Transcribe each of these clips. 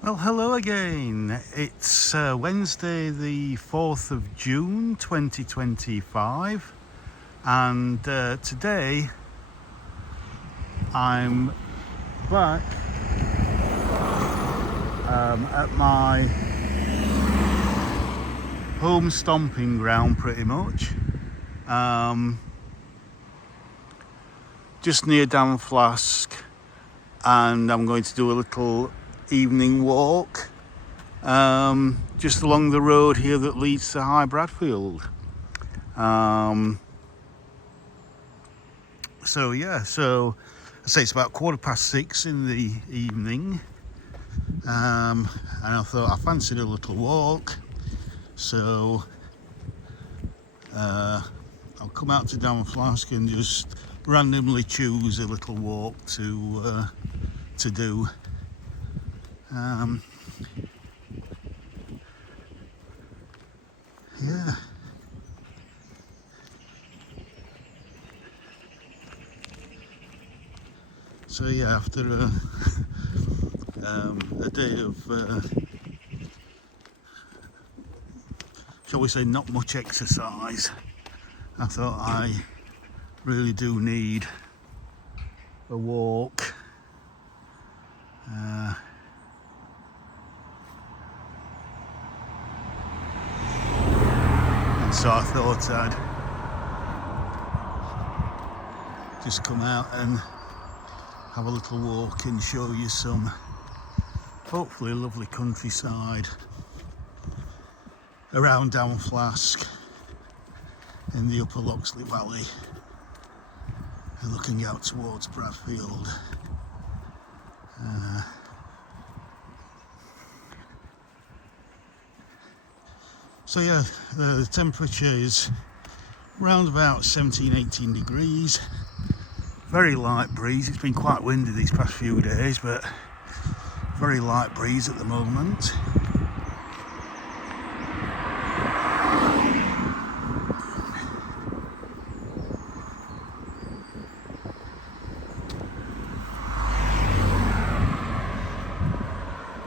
Well, hello again. It's Wednesday, the 4th of June 2025, and today I'm back at my home stomping ground pretty much, just near Dam Flask, and I'm going to do a little evening walk just along the road here that leads to High Bradfield. So I say it's about 6:15 in the evening, and I thought I fancied a little walk, so I'll come out to Dam Flask and just randomly choose a little walk to do. Yeah. So yeah, after a day of, shall we say, not much exercise, I thought I really do need a walk. And so I thought I'd just come out and have a little walk and show you some, hopefully, lovely countryside around Dam Flask in the upper Loxley Valley and looking out towards Bradfield. So yeah, the temperature is around about 17-18 degrees. Very light breeze. It's been quite windy these past few days, but very light breeze at the moment.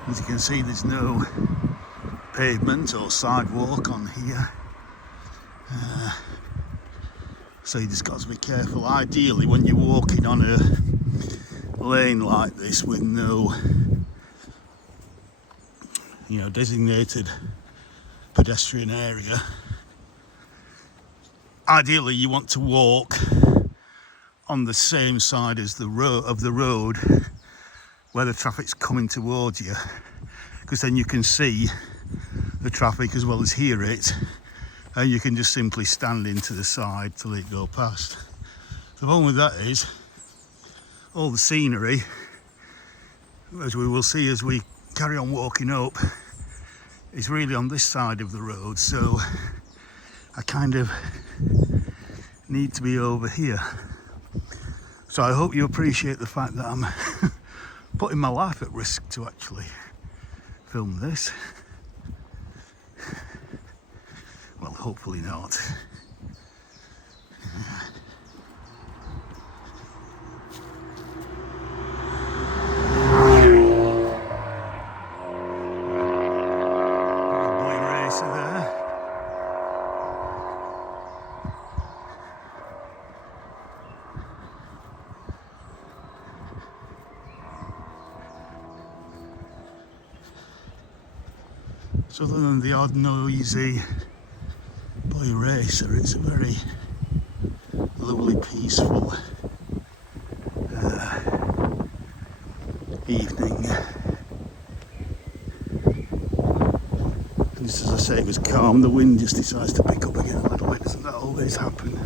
As you can see, there's no pavement or sidewalk on here, so you just got to be careful. Ideally, when you're walking on a lane like this with no designated pedestrian area, ideally you want to walk on the same side as the road where the traffic's coming towards you, because then you can see the traffic as well as hear it, and you can just simply stand into the side till it go past. The problem with that is all the scenery, as we will see as we carry on walking up, is really on this side of the road, so I kind of need to be over here. So I hope you appreciate the fact that I'm putting my life at risk to actually film this. Well, hopefully not. Boy racer there. So other than the odd noisy boy racer, it's a very lovely, peaceful evening. And just as I say, it was calm. The wind just decides to pick up again a little bit. Doesn't that always happen?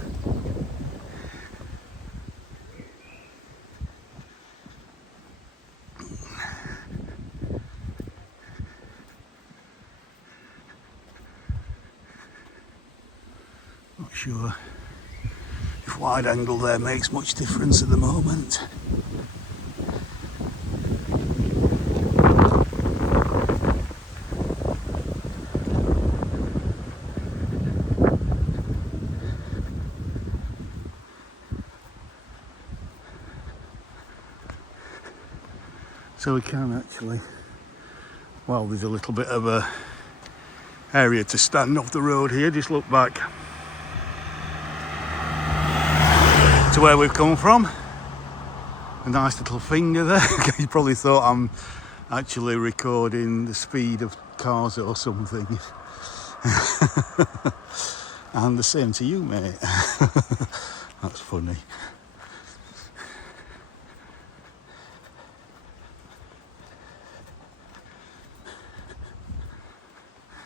Not sure if wide angle there makes much difference at the moment. So we can actually Well, there's a little bit of a area to stand off the road here. Just look back to where we've come from. A nice little finger there. You probably thought I'm actually recording the speed of cars or something. And the same to you, mate. That's funny.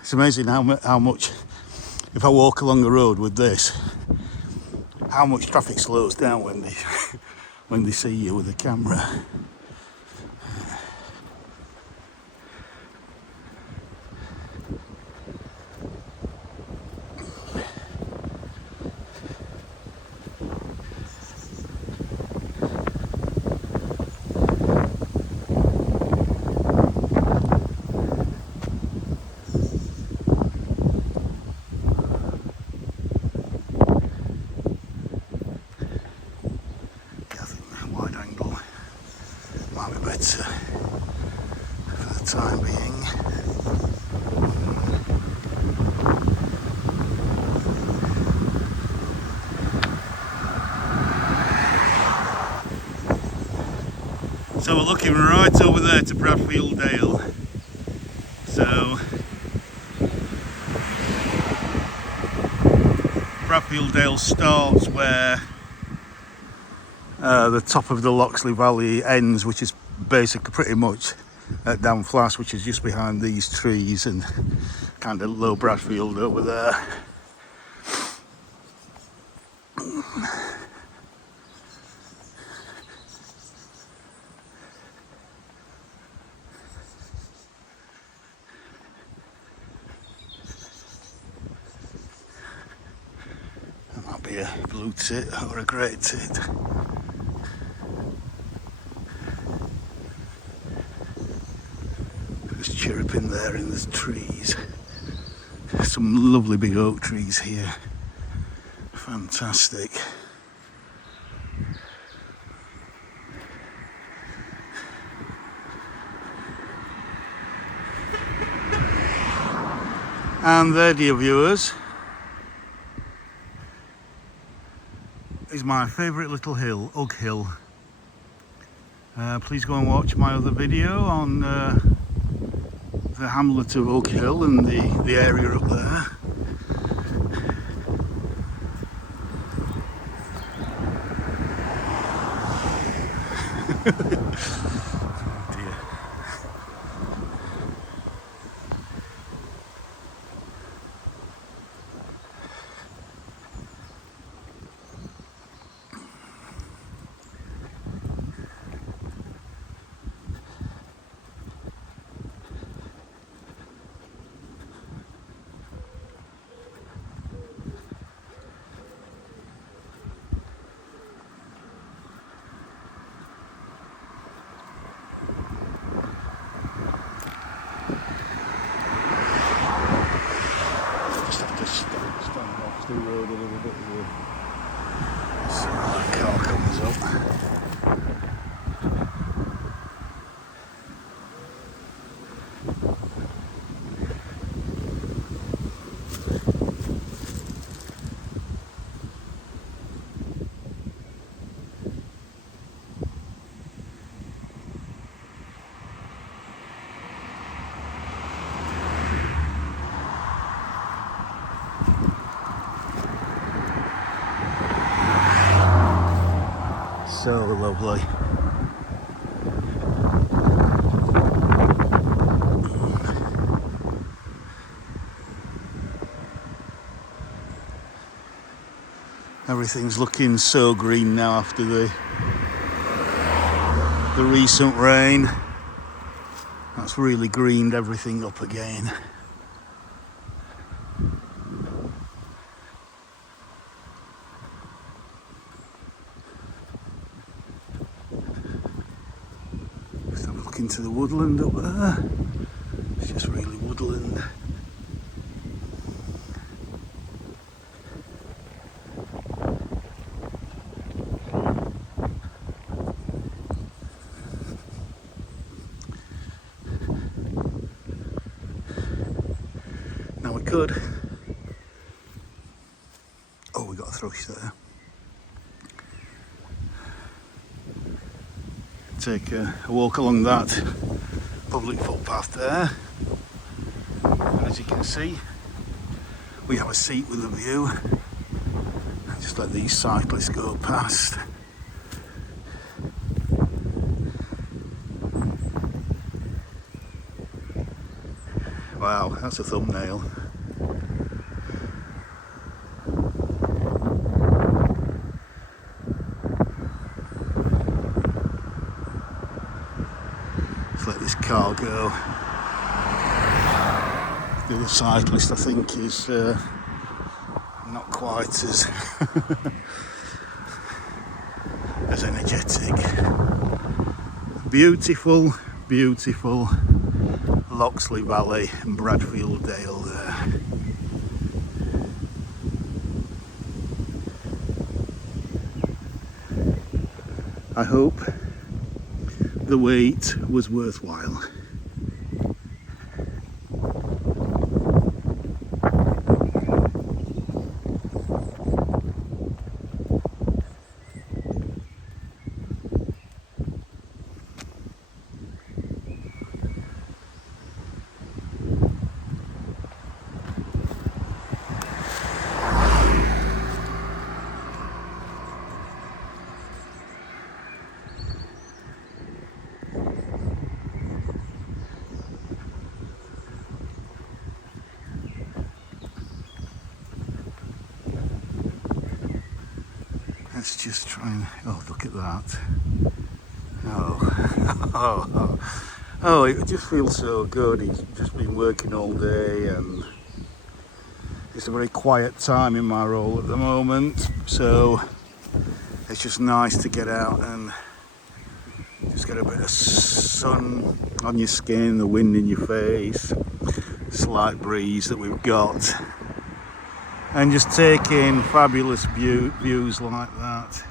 It's amazing how much, if I walk along the road with this, how much traffic slows down when they when they see you with the camera. For the time being. So we're looking right over there to Bradfield Dale. So Bradfield Dale starts where the top of the Loxley Valley ends, which is basically pretty much at Downflash, which is just behind these trees, and kind of low Bradfield over there. That might be a blue tit or a grey tit. Just chirruping there in the trees. Some lovely big oak trees here. Fantastic. And there, dear viewers, is my favourite little hill, Ugg Hill. Please go and watch my other video on the hamlet of Ugg Hill and the area up there. Oh dear. The road a little bit here. So that car comes up. So lovely. Everything's looking so green now after the recent rain. That's really greened everything up again. Into the woodland up there. It's just really woodland. could. Oh, we got a thrush there. Take a walk along that public footpath there. And as you can see, we have a seat with a view. Just let these cyclists go past. Wow, that's a thumbnail. Let's let this car go. The other cyclist, I think, is not quite as as energetic. Beautiful, beautiful Loxley Valley and Bradfield Dale there. I hope the wait was worthwhile. Let's just try and, oh, look at that. Oh, it just feels so good. He's just been working all day and it's a very quiet time in my role at the moment. So it's just nice to get out and just get a bit of sun on your skin, the wind in your face, slight breeze that we've got. And just take in fabulous views like that.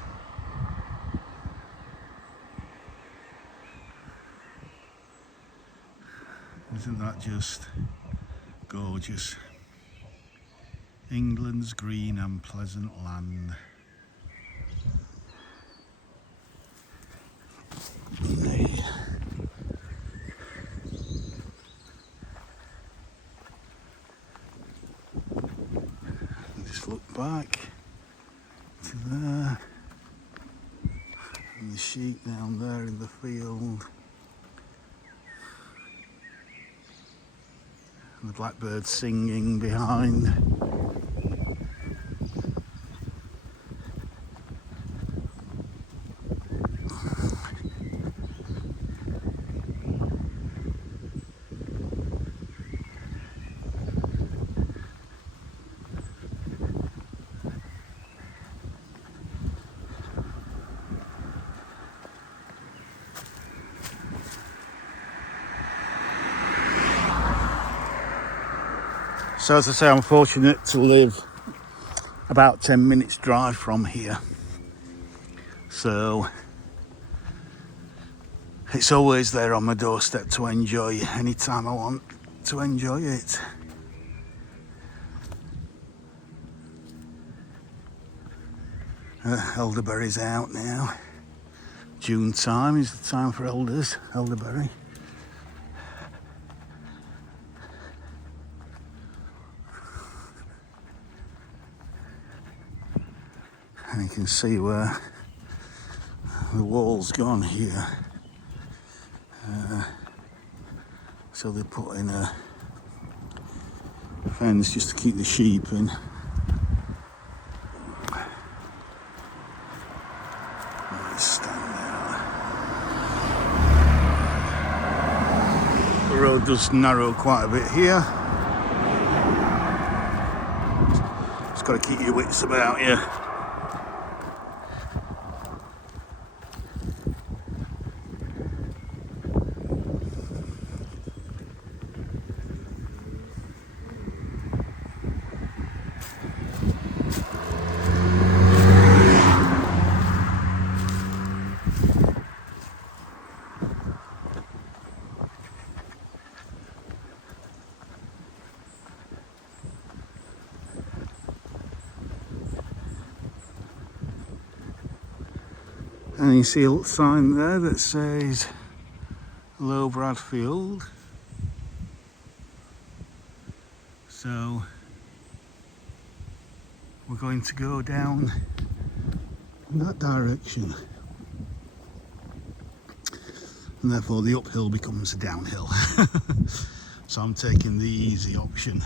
Isn't that just gorgeous? England's green and pleasant land. Just look back to there, and the sheep down there in the field, and the blackbirds singing behind. So as I say, I'm fortunate to live about 10 minutes drive from here. So it's always there on my doorstep to enjoy anytime I want to enjoy it. Elderberry's out now. June time is the time for elderberry. And you can see where the wall's gone here. So they put in a fence just to keep the sheep in. Let's stand there. The road does narrow quite a bit here. Just got to keep your wits about you. And you see a little sign there that says Low Bradfield. So we're going to go down in that direction. And therefore the uphill becomes a downhill. So I'm taking the easy option.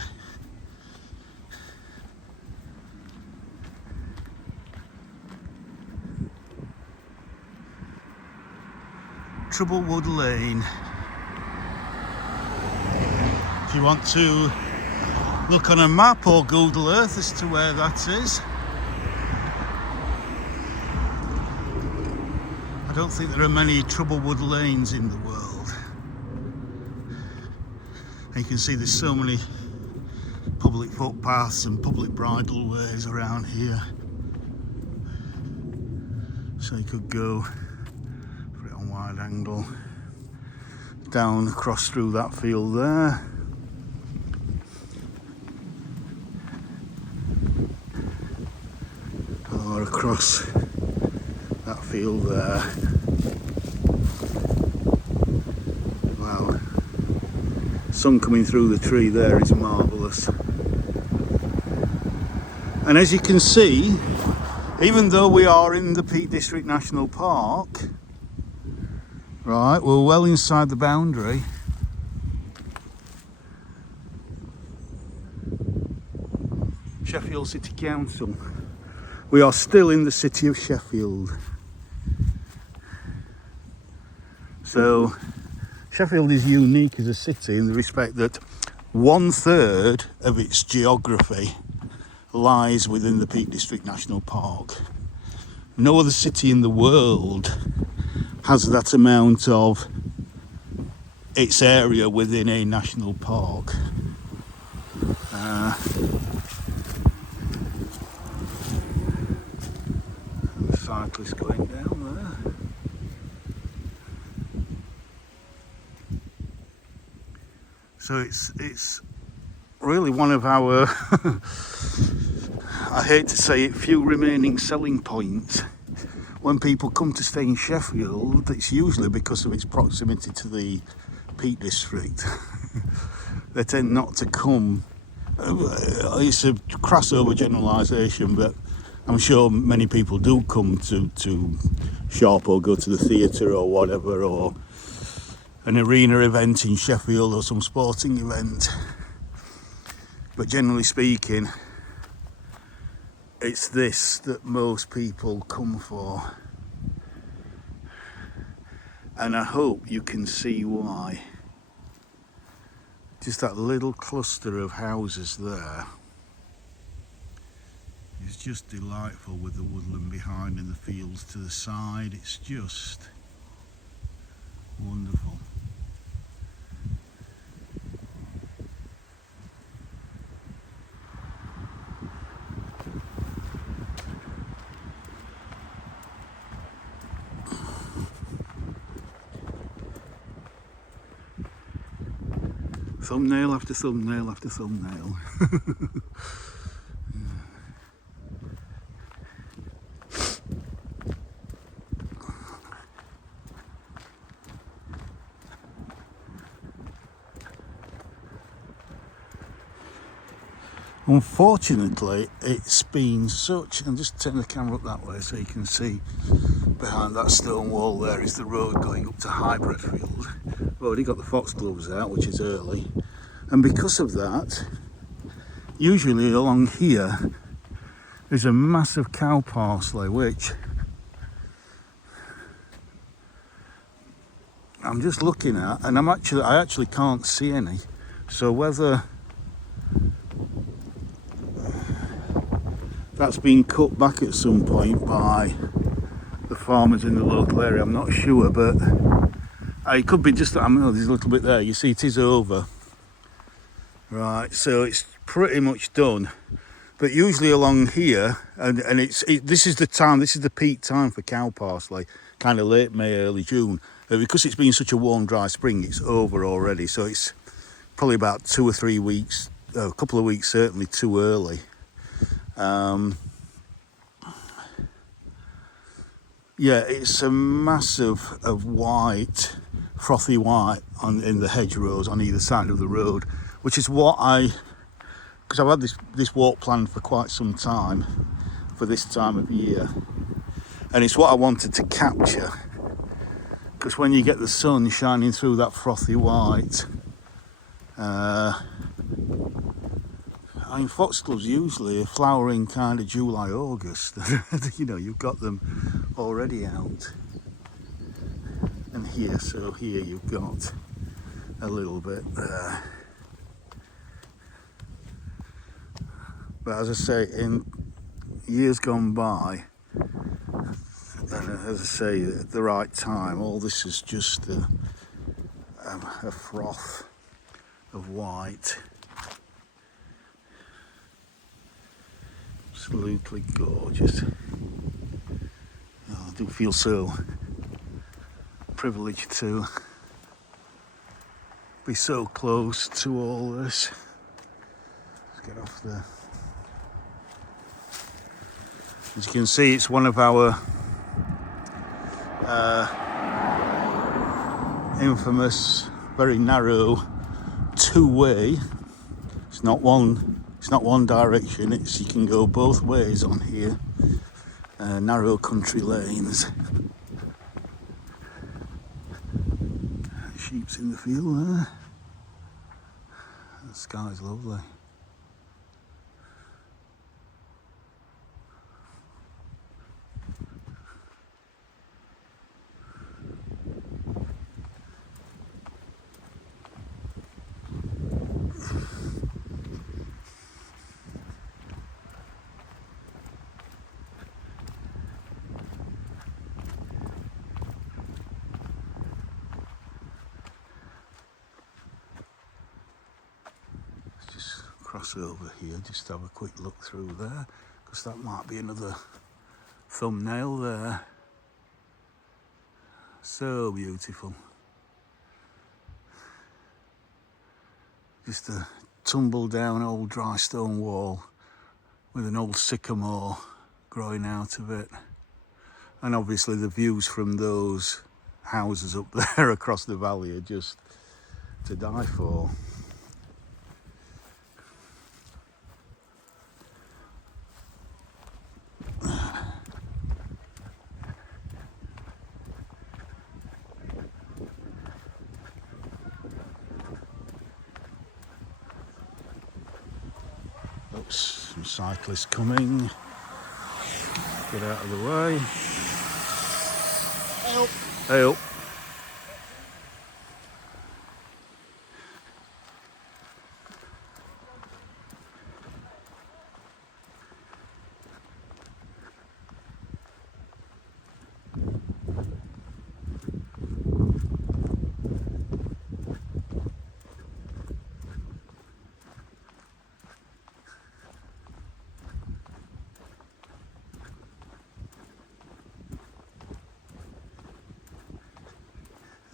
Troublewood Lane. If you want to look on a map or Google Earth as to where that is. I don't think there are many Troublewood lanes in the world. And you can see there's so many public footpaths and public bridle ways around here. So you could go, put it on wide angle, down across through that field there. Or across that field there. Wow. Sun coming through the tree there is marvellous. And as you can see, even though we are in the Peak District National Park, right, we're well inside the boundary. Sheffield City Council. We are still in the city of Sheffield. So Sheffield is unique as a city in the respect that 1/3 of its geography lies within the Peak District National Park. No other city in the world has that amount of its area within a national park. The cyclist going down there. So it's really one of our I hate to say it, few remaining selling points. When people come to stay in Sheffield, it's usually because of its proximity to the Peak District. They tend not to come. It's a crass overgeneralisation, but I'm sure many people do come to shop or go to the theatre or whatever, or an arena event in Sheffield or some sporting event. But generally speaking, it's this that most people come for. And I hope you can see why. Just that little cluster of houses there is just delightful, with the woodland behind and the fields to the side. It's just wonderful. Thumbnail after thumbnail after thumbnail. Unfortunately, it's been such, and just turn the camera up that way so you can see behind that stone wall there is the road going up to High Bradfield. We've already got the foxgloves out, which is early, and because of that, usually along here there's a massive cow parsley, which I'm just looking at, and I actually can't see any. So whether that's been cut back at some point by the farmers in the local area, I'm not sure, but it could be just that, there's a little bit there, you see it is over. Right, so it's pretty much done. But usually along here, and this is the peak time for cow parsley, kind of late May, early June. Because it's been such a warm, dry spring, it's over already. So it's probably about 2 or 3 weeks, a couple of weeks certainly too early. Yeah, it's a massive of white, frothy white in the hedgerows on either side of the road, which is what because I've had this walk planned for quite some time for this time of year, and it's what I wanted to capture, because when you get the sun shining through that frothy white, I mean, foxgloves usually are flowering kind of July, August. You know, you've got them already out. And here you've got a little bit there. But as I say, in years gone by, and as I say, at the right time, all this is just a froth of white. Absolutely gorgeous. Oh, I do feel so privileged to be so close to all this. Let's get off there. As you can see, it's one of our infamous, very narrow two-way. It's not one direction. You can go both ways on here. Narrow country lanes. Sheep's in the field there. The sky's lovely. Cross over here, just have a quick look through there, because that might be another thumbnail there. So beautiful. Just a tumble down old dry stone wall with an old sycamore growing out of it, and obviously the views from those houses up there across the valley are just to die for. Oops, some cyclists coming. Get out of the way. Help. Help.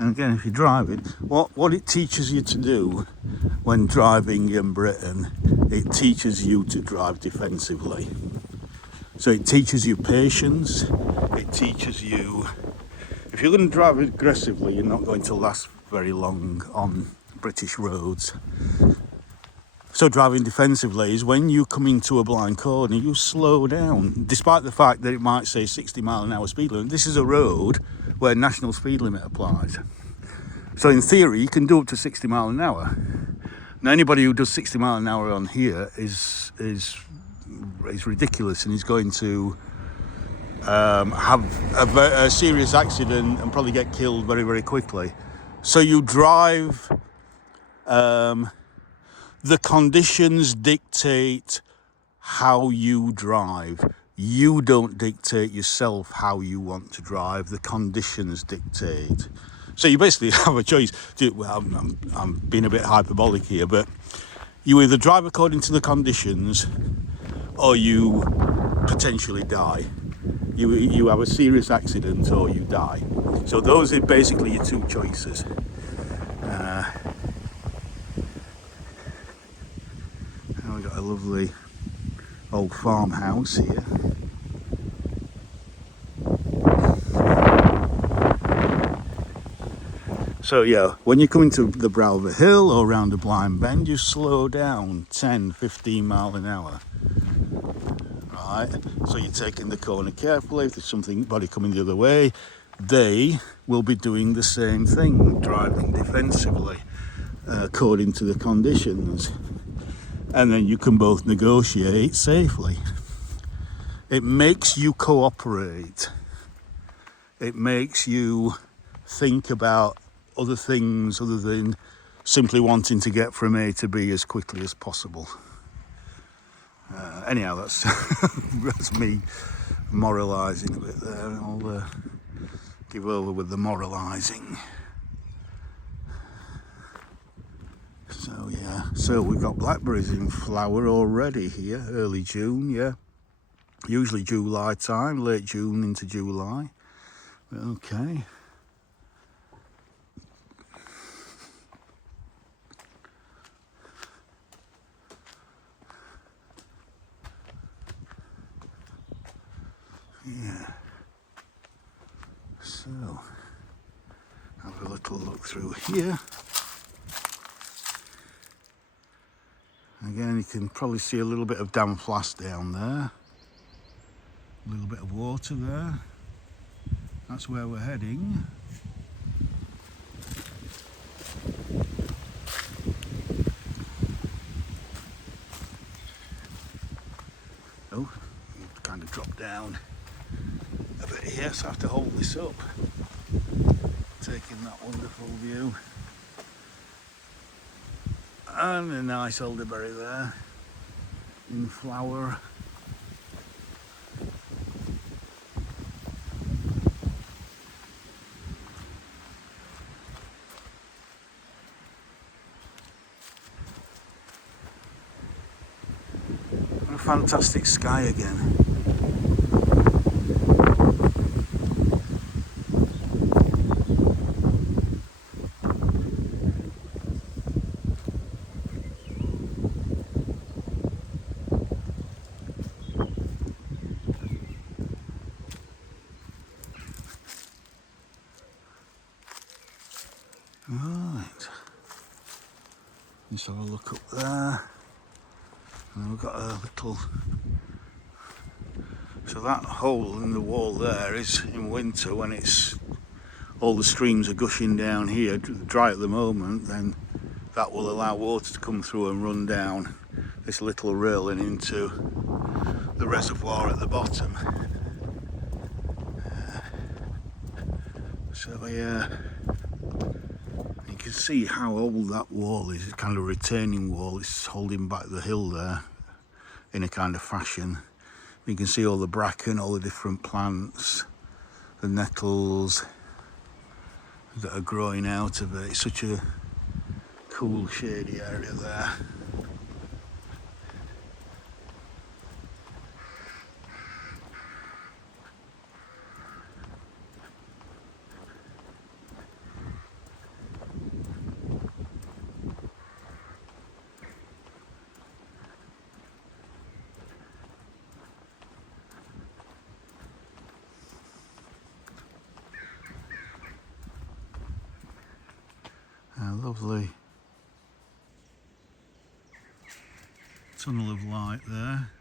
And again, if you're driving, what it teaches you to do when driving in Britain, it teaches you to drive defensively. So it teaches you patience, it teaches you, if you're going to drive aggressively, you're not going to last very long on British roads. So driving defensively is when you come into a blind corner, you slow down, despite the fact that it might say 60 mile an hour speed limit. This is a road where national speed limit applies. So in theory, you can do up to 60 mile an hour. Now anybody who does 60 mile an hour on here is ridiculous, and is going to have a serious accident and probably get killed very, very quickly. So you drive, the conditions dictate how you drive. You don't dictate yourself how you want to drive. The conditions dictate. So you basically have a choice. I'm being a bit hyperbolic here, but you either drive according to the conditions or you potentially die. You have a serious accident or you die. So those are basically your two choices. We've got a lovely old farmhouse here. So yeah, when you come into the brow of a hill or around a blind bend, you slow down 10, 15 mile an hour. Right, so you're taking the corner carefully. If there's somebody coming the other way, they will be doing the same thing, driving defensively according to the conditions, and then you can both negotiate safely. It makes you cooperate. It makes you think about other things other than simply wanting to get from A to B as quickly as possible. Anyhow, that's that's me moralising a bit there. I'll give over with the moralising. So yeah, so we've got blackberries in flower already here, early June, yeah. Usually July time, late June into July. Okay. Yeah. So, have a little look through here. Again, you can probably see a little bit of damp flass down there. A little bit of water there. That's where we're heading. Oh, you kind of drop down a bit here, so I have to hold this up. Taking that wonderful view. And a nice elderberry there in flower. And a fantastic sky again. Right, let's have a look up there. And we've got a little, so that hole in the wall there is in winter when it's all the streams are gushing down here, dry at the moment, then that will allow water to come through and run down this little railing into the reservoir at the bottom. So yeah, you can see how old that wall is. It's kind of a retaining wall. It's holding back the hill there in a kind of fashion. You can see all the bracken, all the different plants, the nettles that are growing out of it. It's such a cool shady area there. Lovely tunnel of light there.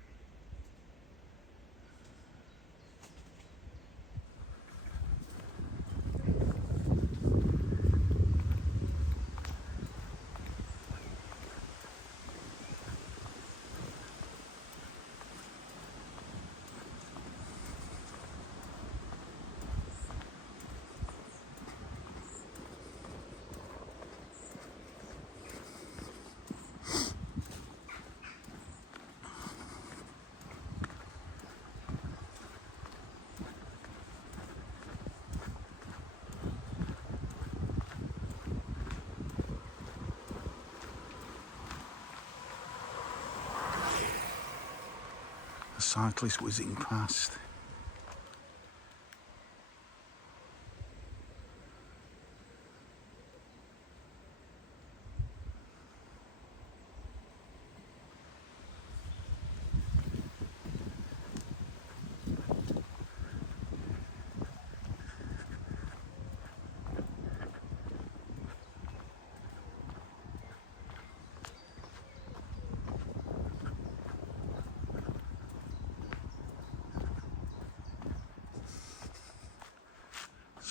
A cyclist whizzing past.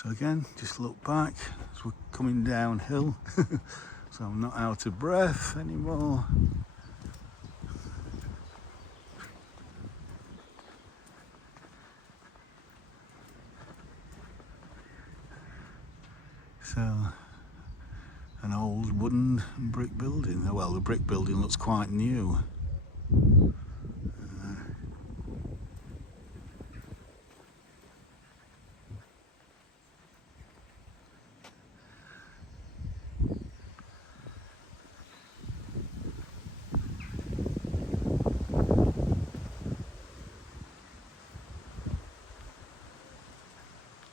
So again, just look back as we're coming downhill. So I'm not out of breath anymore. So, an old wooden brick building. Well, the brick building looks quite new.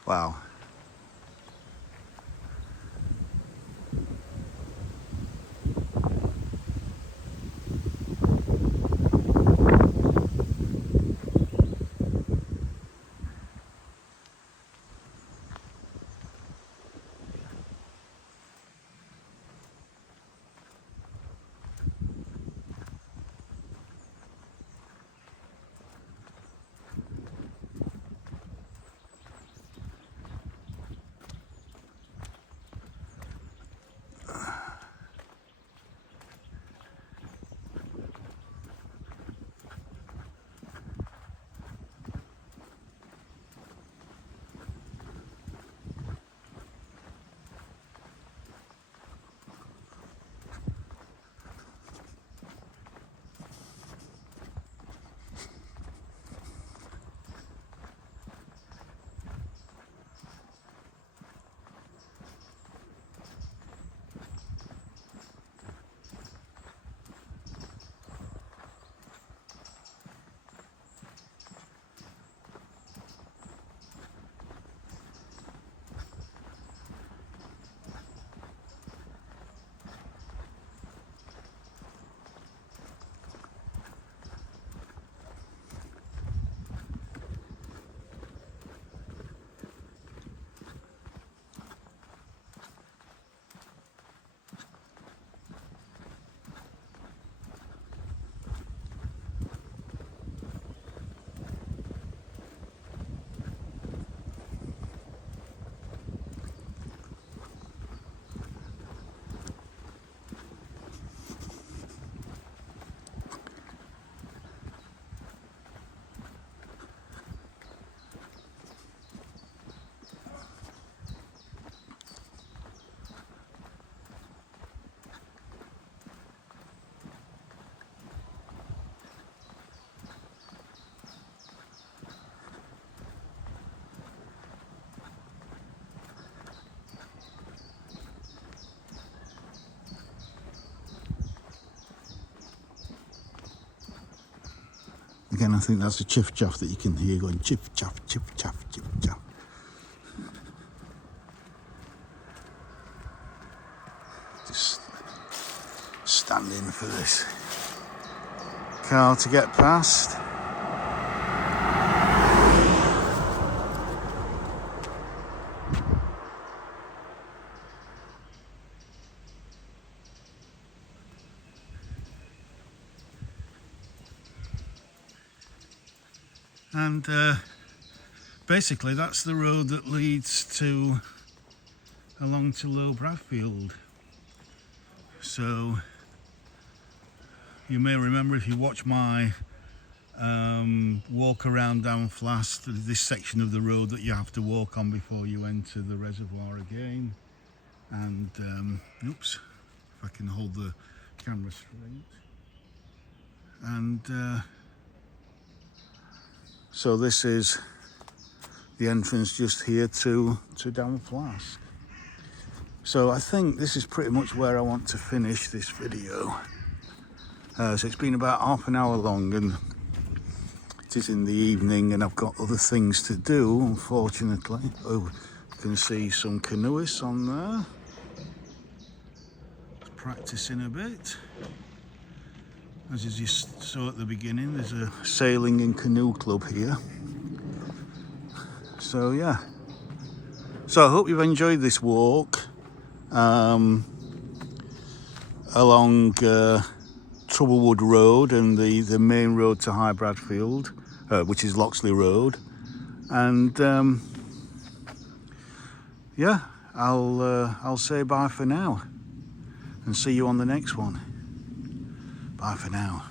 Wow. Again, I think that's a chiff chaff that you can hear going chiff chaff, chiff chaff, chiff chaff. Just standing for this car to get past. And basically that's the road that leads to along to Low Bradfield. So you may remember, if you watch my walk around down Flass, this section of the road that you have to walk on before you enter the reservoir again. And oops, if I can hold the camera straight. And so this is the entrance just here to Down Flask. So I think this is pretty much where I want to finish this video. So it's been about half an hour long, and it is in the evening, and I've got other things to do, unfortunately. Oh, you can see some canoeists on there, practicing a bit. As you just saw at the beginning, there's a sailing and canoe club here. So yeah, so I hope you've enjoyed this walk along Troublewood Road and the main road to High Bradfield, which is Loxley Road. And yeah, I'll say bye for now and see you on the next one. Bye for now.